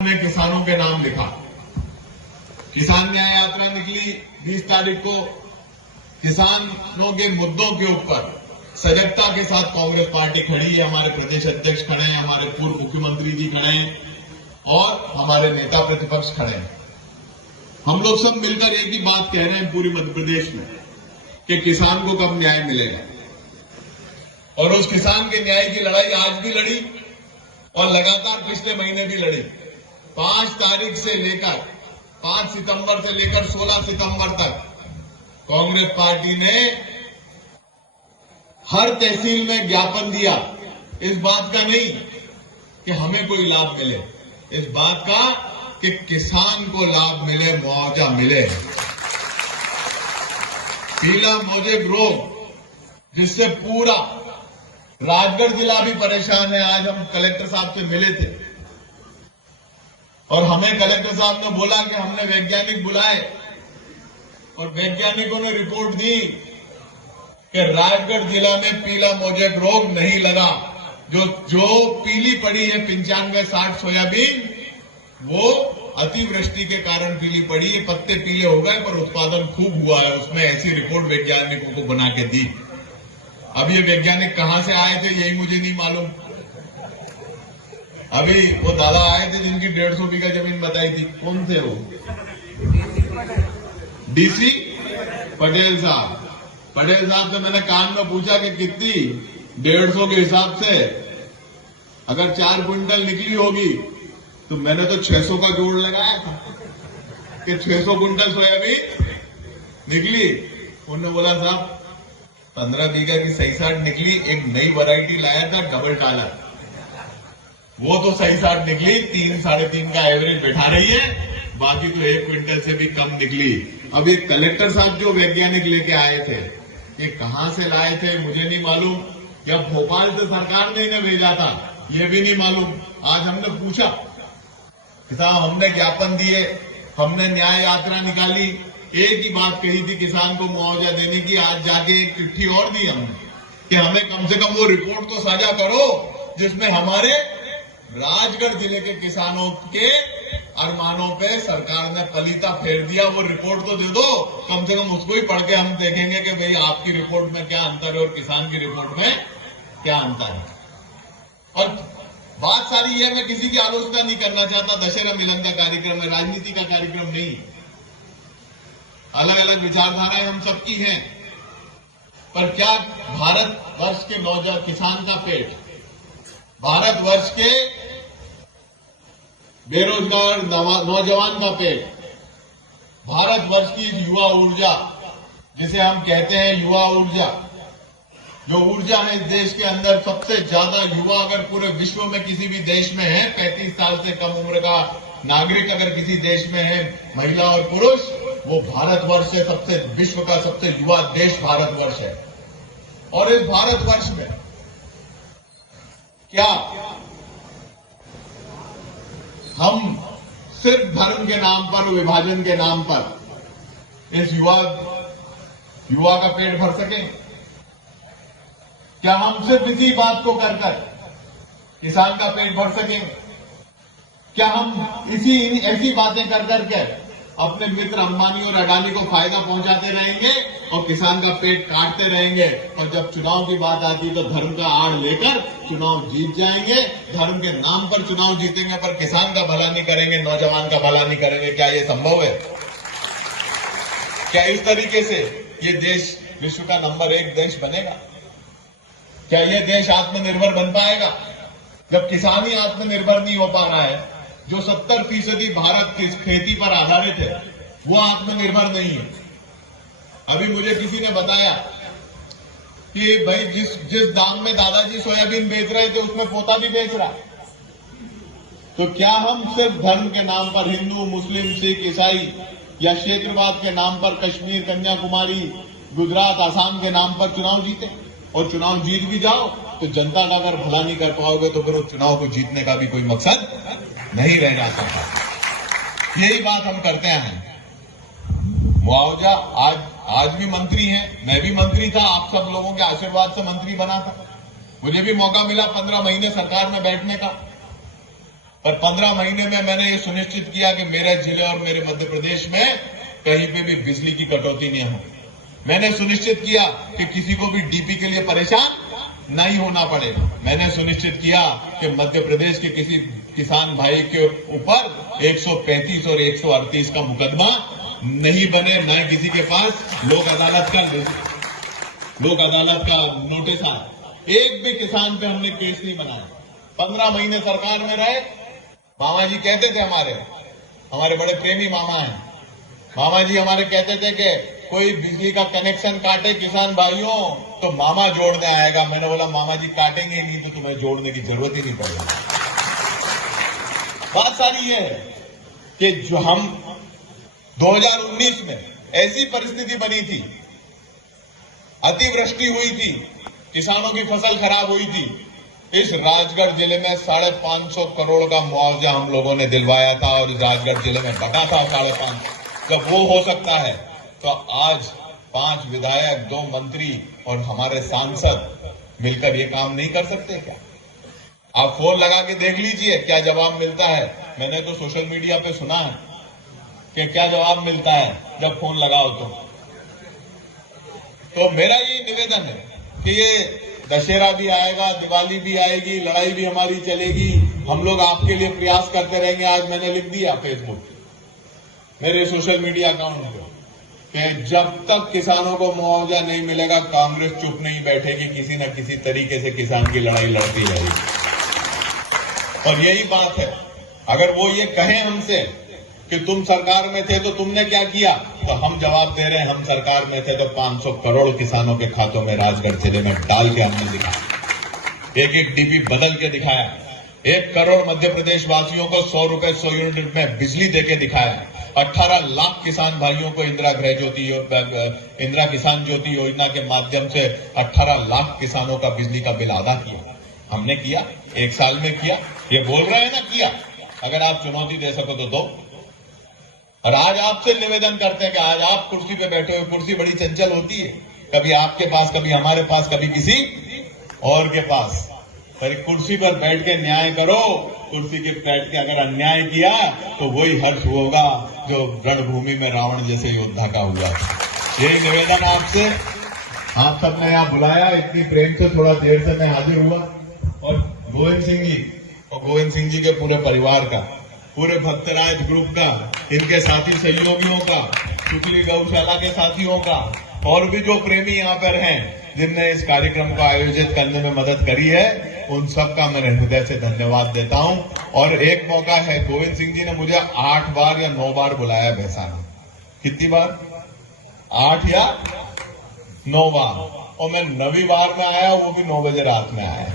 में किसानों के नाम लिखा। किसान न्याय यात्रा निकली 20 तारीख को। किसानों के मुद्दों के ऊपर सजगता के साथ कांग्रेस पार्टी खड़ी है। हमारे प्रदेश अध्यक्ष खड़े हैं, हमारे पूर्व मुख्यमंत्री जी खड़े हैं और हमारे नेता प्रतिपक्ष खड़े हैं। हम लोग सब मिलकर एक ही बात कह रहे हैं पूरी मध्य प्रदेश में कि किसान को कब न्याय मिलेगा। और उस किसान के न्याय की लड़ाई आज भी लड़ी और लगातार पिछले महीने भी लड़ी। 5 तारीख से लेकर 5 सितंबर से लेकर 16 सितंबर तक कांग्रेस पार्टी ने हर तहसील में ज्ञापन दिया। इस बात का नहीं कि हमें कोई लाभ मिले, इस बात का कि किसान को लाभ मिले, मुआवजा मिले। पीला मोजेक रोग जिससे पूरा राजगढ़ जिला भी परेशान है। आज हम कलेक्टर साहब से मिले थे और हमें कलेक्टर साहब ने बोला कि हमने वैज्ञानिक बुलाए और वैज्ञानिकों ने रिपोर्ट दी कि राजगढ़ जिला में पीला मोजेक रोग नहीं लगा। जो पीली पड़ी है 95-60 सोयाबीन, वो अतिवृष्टि के कारण पीली पड़ी है। पत्ते पीले हो गए पर उत्पादन खूब हुआ है। उसमें ऐसी रिपोर्ट वैज्ञानिकों को बना के दी। अब ये वैज्ञानिक कहां से आए थे यही मुझे नहीं मालूम। अभी वो दादा आए थे जिनकी 150 बीघा जमीन बताई थी। कौन थे वो? डीसी पटेल साहब। पटेल साहब से मैंने कान में पूछा कि कितनी 150 के हिसाब से अगर 4 क्विंटल निकली होगी तो मैंने तो 600 का जोड़ लगाया था कि 600 क्विंटल सोयाबीन निकली। उन्होंने बोला साहब 15 बीघा की सही साठ निकली। एक नई वैरायटी लाया था डबल टालर, वो तो सही साठ निकली। 3-3.5 का एवरेज बैठा रही है, बाकी तो 1 क्विंटल से भी कम निकली। अब ये कलेक्टर साहब जो वैज्ञानिक लेके आए थे, ये कहां से लाए थे मुझे नहीं मालूम, या भोपाल से सरकार ने इन्हें भेजा था ये भी नहीं मालूम। आज हमने पूछा कि साहब हमने ज्ञापन दिए, हमने न्याय यात्रा निकाली, एक ही बात कही थी किसान को मुआवजा देने की। आज जाके एक चिट्ठी और दी हमने कि हमें कम से कम वो रिपोर्ट तो साझा करो जिसमें हमारे राजगढ़ जिले के किसानों के अरमानों पे सरकार ने पलीता फेर दिया। वो रिपोर्ट तो दे दो, कम से कम उसको ही पढ़ के हम देखेंगे कि भाई आपकी रिपोर्ट में क्या अंतर है और किसान की रिपोर्ट में क्या अंतर है। और बात सारी है, मैं किसी की आलोचना नहीं करना चाहता। दशहरा मिलन का कार्यक्रम है, राजनीति का कार्यक्रम नहीं। अलग अलग विचारधाराएं हम सबकी हैं, पर क्या भारतवर्ष के नौजवान किसान का पेट, भारतवर्ष के बेरोजगार नौजवान का पेट, भारतवर्ष की युवा ऊर्जा जिसे हम कहते हैं युवा ऊर्जा, जो ऊर्जा है इस देश के अंदर सबसे ज्यादा युवा अगर पूरे विश्व में किसी भी देश में है, 35 साल से कम उम्र का नागरिक अगर किसी देश में है, महिला और पुरुष, वो भारतवर्ष है। सबसे विश्व का सबसे युवा देश भारतवर्ष है। और इस भारतवर्ष में क्या हम सिर्फ धर्म के नाम पर, विभाजन के नाम पर इस युवा का पेट भर सकें? क्या हम सिर्फ इसी बात को कर किसान का पेट भर सकें? क्या हम ऐसी बातें कर करके अपने मित्र अंबानी और अडानी को फायदा पहुंचाते रहेंगे और किसान का पेट काटते रहेंगे? और जब चुनाव की बात आती है तो धर्म का आड़ लेकर चुनाव जीत जाएंगे, धर्म के नाम पर चुनाव जीतेंगे, पर किसान का भला नहीं करेंगे, नौजवान का भला नहीं करेंगे। क्या ये संभव है? क्या इस तरीके से ये देश विश्व का नंबर 1 देश बनेगा? क्या ये देश आत्मनिर्भर बन पाएगा? जब किसान ही आत्मनिर्भर नहीं हो पा रहा है, जो 70% भारत की खेती पर आधारित है, वो आत्मनिर्भर नहीं है। अभी मुझे किसी ने बताया कि भाई जिस दाम में दादाजी सोयाबीन बेच रहे थे उसमें पोता भी बेच रहा। तो क्या हम सिर्फ धर्म के नाम पर हिंदू, मुस्लिम, सिख, ईसाई या क्षेत्रवाद के नाम पर कश्मीर, कन्याकुमारी, गुजरात, आसाम के नाम पर चुनाव जीते? और चुनाव जीत भी जाओ तो जनता का अगर भला नहीं कर पाओगे तो फिर उस चुनाव को जीतने का भी कोई मकसद नहीं रह जाता। यही बात हम करते हैं। मुआवजा आज भी मंत्री हैं, मैं भी मंत्री था, आप सब लोगों के आशीर्वाद से मंत्री बना था। मुझे भी मौका मिला 15 महीने सरकार में बैठने का। पर 15 महीने में मैंने ये सुनिश्चित किया कि मेरे जिले और मेरे मध्य प्रदेश में कहीं पे भी बिजली की कटौती नहीं हो। मैंने सुनिश्चित किया कि किसी को भी डीपी के लिए परेशान नहीं होना पड़े। मैंने सुनिश्चित किया कि मध्य प्रदेश के किसी किसान भाई के ऊपर 135 और 138 का मुकदमा नहीं बने, न किसी के पास लोक अदालत का नोटिस आए। एक भी किसान पे हमने केस नहीं बनाया। 15 महीने सरकार में रहे। मामा जी कहते थे, हमारे बड़े प्रेमी मामा हैं, मामा जी हमारे कहते थे कि कोई बिजली का कनेक्शन काटे किसान भाइयों तो मामा जोड़ने आएगा। मैंने बोला मामा जी काटेंगे ही नहीं तो तुम्हें जोड़ने की जरूरत ही नहीं पड़ेगी। बात सारी ये है कि जो हम 2019 में ऐसी परिस्थिति बनी थी, अतिवृष्टि हुई थी, किसानों की फसल खराब हुई थी। इस राजगढ़ जिले में 550 करोड़ का मुआवजा हम लोगों ने दिलवाया था और इस राजगढ़ जिले में बटा था 550। जब वो हो सकता है तो आज 5 विधायक, 2 मंत्री और हमारे सांसद मिलकर ये काम नहीं कर सकते क्या? आप फोन लगा के देख लीजिए क्या जवाब मिलता है। मैंने तो सोशल मीडिया पे सुना है कि क्या जवाब मिलता है जब फोन लगाओ तो मेरा ये निवेदन है कि ये दशहरा भी आएगा, दिवाली भी आएगी, लड़ाई भी हमारी चलेगी, हम लोग आपके लिए प्रयास करते रहेंगे। आज मैंने लिख दिया फेसबुक, मेरे सोशल मीडिया अकाउंट पे, कि जब तक किसानों को मुआवजा नहीं मिलेगा कांग्रेस चुप नहीं बैठेगी, किसी न किसी तरीके से किसान की लड़ाई लड़ती रहेगी। और यही बात है, अगर वो ये कहें हमसे कि तुम सरकार में थे तो तुमने क्या किया, तो हम जवाब दे रहे हैं हम सरकार में थे तो 500 करोड़ किसानों के खातों में राजगढ़ जिले में डाल के हमने दिखाया, एक डीपी बदल के दिखाया, 1 करोड़ मध्य प्रदेश वासियों को 100 रुपए 100 यूनिट में बिजली देके दिखाया, 18 लाख किसान भाइयों को इंदिरा किसान ज्योति योजना के माध्यम से 18 लाख किसानों का बिजली का बिल अदा किया। हमने किया, 1 साल में किया। ये बोल रहे हैं ना किया। अगर आप चुनौती दे सको तो दो। और आज आपसे निवेदन करते हैं कि आज आप कुर्सी पे बैठे हुए, कुर्सी बड़ी चंचल होती है, कभी आपके पास, कभी हमारे पास, कभी किसी और के पास। पर कुर्सी पर बैठ के न्याय करो, कुर्सी के बैठ के अगर अन्याय किया तो वही हर्ष होगा जो रणभूमि में रावण जैसे योद्धा का हुआ। यही निवेदन आपसे, आप सबने यहाँ बुलाया, इतनी प्रेम से, थोड़ा देर से मैं हाजिर हुआ। और गोविंद सिंह जी के पूरे परिवार का, पूरे भक्तराज ग्रुप का, इनके साथी सहयोगियों का, सुखली गौशाला के साथियों का, और भी जो प्रेमी यहाँ पर हैं जिनने इस कार्यक्रम को आयोजित करने में मदद करी है, उन सबका मैं हृदय से धन्यवाद देता हूं। और एक मौका है, गोविंद सिंह जी ने मुझे 8 बार या 9 बार बुलाया भैसाना। कितनी बार? 8 या 9 बार। और मैं 9वीं बार में आया, वो भी 9 बजे रात में आया।